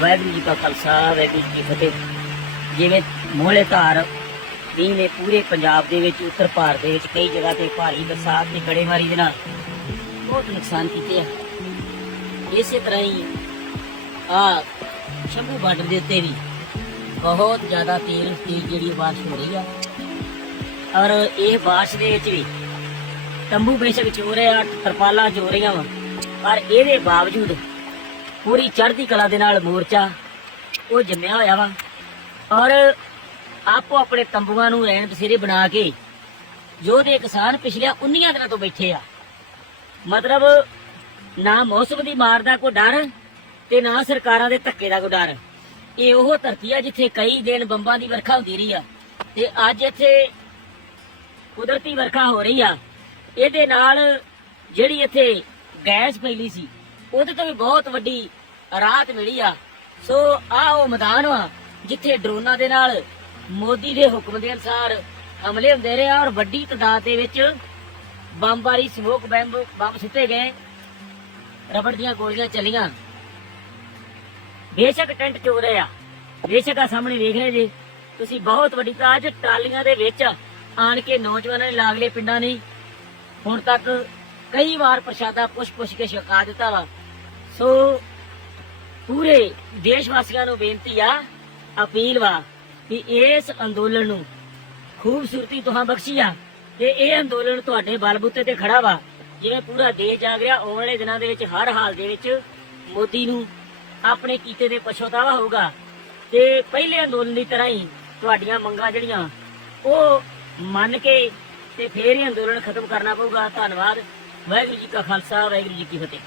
ਵਾਹਿਗੁਰੂ ਜੀ ਕਾ ਖਾਲਸਾ, ਵਾਹਿਗੁਰੂ ਜੀ ਕੀ ਫਤਿਹ। ਜਿਵੇਂ ਮੋਹਲੇ ਧਾਰ ਮੀਂਹ ਨੇ ਪੂਰੇ ਪੰਜਾਬ ਦੇ ਵਿੱਚ, ਉੱਤਰ ਭਾਰਤ ਦੇ ਵਿੱਚ ਕਈ ਜਗ੍ਹਾ ਤੇ ਭਾਰੀ ਬਰਸਾਤ ਤੇ ਗੜੇਮਾਰੀ ਦੇ ਨਾਲ ਬਹੁਤ ਨੁਕਸਾਨ ਕੀਤੇ ਆ। ਇਸੇ ਤਰ੍ਹਾਂ ਹੀ ਆ ਸ਼ੰਭੂ ਬਾਰਡਰ ਦੇ ਉੱਤੇ ਵੀ ਬਹੁਤ ਜ਼ਿਆਦਾ ਤੇਜ਼ ਤੇਜ਼ ਜਿਹੜੀ ਬਾਰਿਸ਼ ਹੋ ਰਹੀ ਆ। ਔਰ ਇਹ ਬਾਰਿਸ਼ ਦੇ ਵਿੱਚ ਵੀ ਤੰਬੂ ਬੇਸ਼ੱਕ ਚੋ ਰਹੇ ਆ, ਤਰਪਾਲਾਂ ਚੋ ਰਹੀਆਂ ਵਾ। ਪਰ ਇਹਦੇ ਬਾਵਜੂਦ ਪੂਰੀ ਚੜ੍ਹਦੀ ਕਲਾ ਦੇ ਨਾਲ ਮੋਰਚਾ, ਉਹ ਜੰਮਿਆ ਹੋਇਆ ਵਾ। ਔਰ ਆਪੋ ਆਪਣੇ ਤੰਬੂਆਂ ਨੂੰ ਰਹਿਣ ਬਸੇਰੇ ਬਣਾ ਕੇ, ਜੋ ਦੇ ਕਿਸਾਨ ਪਿਛਲੇ 19 ਦਿਨਾਂ ਤੋਂ ਬੈਠੇ ਆ। ਮਤਲਬ ਨਾ ਮੌਸਮ ਦੀ ਮਾਰ ਦਾ ਕੋਈ ਡਰ ਤੇ ਨਾ ਸਰਕਾਰਾਂ ਦੇ ਧੱਕੇ ਦਾ ਕੋਈ ਡਰ। ਇਹ ਉਹ ਧਰਤੀ ਆ ਜਿੱਥੇ ਕਈ ਦਿਨ ਬੰਬਾਂ ਦੀ ਵਰਖਾ ਹੁੰਦੀ ਰਹੀ ਆ। ਤੇ ਅੱਜ ਇੱਥੇ ਕੁਦਰਤੀ ਵਰਖਾ ਹੋ ਰਹੀ ਆ। ਇਹਦੇ ਨਾਲ ਜਿਹੜੀ ਇੱਥੇ ਗੈਸ ਫੈਲੀ ਸੀ ਉਹਦੇ ਤੋਂ ਵੀ ਬਹੁਤ ਵੱਡੀ ਰਾਹਤ ਮਿਲੀ ਆ। ਸੋ ਆ ਉਹ ਮੈਦਾਨ ਵਾ, ਜਿੱਥੇ ਡਰੋਨਾਂ ਦੇ ਨਾਲ ਮੋਦੀ ਦੇ ਹੁਕਮ ਦੇ ਅਨਸਾਰ ਹਮਲੇ ਹੁੰਦੇ ਰਹੇ ਔਰ ਵੱਡੀ ਤਾਦਾਦ ਦੇ ਵਿੱਚ ਬੰਬਾਰੀ ਸਮੋਕ ਬੰਬ ਬੰਬ ਸੁੱਟੇ ਗਏ। ਰਬੜ ਦੀਆਂ ਗੋਲੀਆਂ ਚੱਲੀਆਂ। ਬੇਸ਼ੱਕ ਟੈਂਟ ਚੋ ਰਹੇ ਆ। ਬੇਸ਼ੱਕ ਆ ਸਾਹਮਣੇ ਵੇਖ ਰਹੇ ਜੀ। ਤੁਸੀਂ ਬਹੁਤ ਵੱਡੀ ਤਾਜ ਟਰਾਲੀਆਂ ਦੇ ਵਿੱਚ ਆਣ ਕੇ ਨੌਜਵਾਨਾਂ ਨੇ ਲਾਗਲੇ ਪਿੰਡਾਂ ਨੇ। ਹੁਣ ਤੱਕ ਕਈ ਵਾਰ ਪ੍ਰਸ਼ਾਦਾ ਪੁੱਛ ਪੁੱਛ ਕੇ ਛਕਾ ਦਿੱਤਾ ਵਾ। ਸੋ ਪੂਰੇ ਦੇਸ਼ ਵਾਸੀਆਂ ਨੂੰ ਬੇਨਤੀ ਆ, ਅਪੀਲ ਵਾ ਕਿ ਇਸ ਅੰਦੋਲਨ ਨੂੰ ਖੂਬਸੂਰਤੀ ਤੁਹਾਂ ਬਖਸ਼ੀ ਆ ਤੇ ਇਹ ਅੰਦੋਲਨ ਤੁਹਾਡੇ ਬਲਬੂਤੇ ਤੇ ਖੜਾ ਵਾ। ਜਿਵੇਂ ਪੂਰਾ ਦੇਸ਼ ਜਾਗ ਰਿਹਾ, ਆਉਣ ਵਾਲੇ ਦਿਨਾਂ ਦੇ ਵਿੱਚ ਹਰ ਹਾਲ ਦੇ ਵਿੱਚ ਮੋਦੀ ਨੂੰ ਆਪਣੇ ਕੀਤੇ ਦੇ ਪਛਤਾਵਾ ਹੋਊਗਾ। ਤੇ ਪਹਿਲੇ ਅੰਦੋਲਨ ਦੀ ਤਰ੍ਹਾਂ ਹੀ ਤੁਹਾਡੀਆਂ ਮੰਗਾਂ ਜਿਹੜੀਆਂ, ਉਹ ਮੰਨ ਕੇ ਤੇ ਫੇਰ ਹੀ ਅੰਦੋਲਨ ਖਤਮ ਕਰਨਾ ਪਊਗਾ। ਧੰਨਵਾਦ। ਵਾਹਿਗੁਰੂ ਜੀ ਕਾ ਖਾਲਸਾ, ਵਾਹਿਗੁਰੂ ਜੀ ਕੀ ਫਤਿਹ।